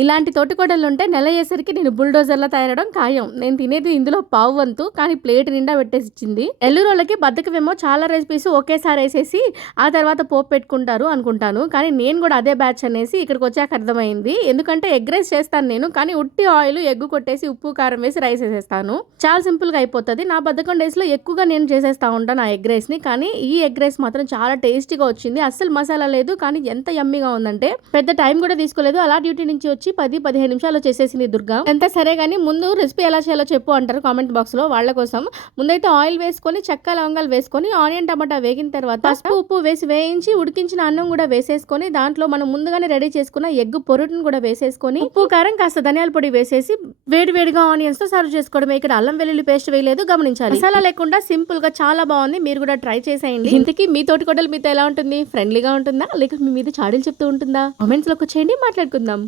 ఇలాంటి తోటికోడళ్ళు ఉంటే నెల అయ్యేసరికి నేను బుల్డోజర్లా తయారడం ఖాయం. నేను తినేది ఇందులో పావు వంతు, కానీ ప్లేట్ నిండా పెట్టేసి ఇచ్చింది. ఎల్లురోళ్ళకి బద్ధకమేమో చాలా రెసిపీస్ ఒకేసారి వేసేసి ఆ తర్వాత పోపు పెట్టుకుంటారు అనుకుంటాను. కానీ నేను కూడా అదే బ్యాచ్ అనేసి ఇక్కడికి వచ్చాక అర్థమైంది. ఎందుకంటే ఎగ్ రైస్ చేస్తాను నేను, కానీ ఉట్టి ఆయిల్ ఎగ్గు కొట్టేసి ఉప్పు కారం వేసి రైస్ వేసేస్తాను. చాలా సింపుల్గా అయిపోతుంది. నా బద్ధకం డేస్లో ఎక్కువగా నేను చేసేస్తా ఉంటాను ఆ ఎగ్ రైస్ని. కానీ ఈ ఎగ్ రైస్ మాత్రం చాలా టేస్టీగా వచ్చింది. అస్సలు మసాలా లేదు, కానీ ఎంత యమ్మీగా ఉందంటే పెద్ద టైం కూడా తీసుకోలేదు. అలా డ్యూటీ నుంచి వచ్చి 10-15 నిమిషాలు చేసేసింది దుర్గా. ఎంత సరే కానీ ముందు రెసిపీ ఎలా చేయాలో చెప్పు అంటారు కామెంట్ బాక్స్ లో. వాళ్ళ కోసం ముందైతే ఆయిల్ వేసుకొని చెక్క లవంగాలు వేసుకొని ఆనియన్ టమాటా వేగిన తర్వాత పసుపు ఉప్పు వేసి వేయించి ఉడికించిన అన్నం కూడా వేసేసుకొని దాంట్లో మనం ముందుగానే రెడీ చేసుకున్న ఎగ్ పొరుటును కూడా వేసేసుకొని ఉప్పు కారం కాస్త ధనియాల పొడి వేసేసి వేడివేడిగా ఆనియన్స్ తో సర్వ్ చేసుకోవడమే. ఇక్కడ అల్లం వెల్లుల్లి పేస్ట్ వేయలేదు, గమనించాలి. మసాలా లేకుండా సింపుల్ గా చాలా బాగుంది. మీరు కూడా ట్రై చేసేయండి. ఇంతకీ మీ తోటికోడలు మీతో ఎలా ఉంటుంది? ఫ్రెండ్లీగా ఉంటుందా, లేక మీ మీద చాడీలు చెప్తూ ఉంటుందా? కామెంట్స్ లోకి వచ్చేయండి, మాట్లాడుకుందాం.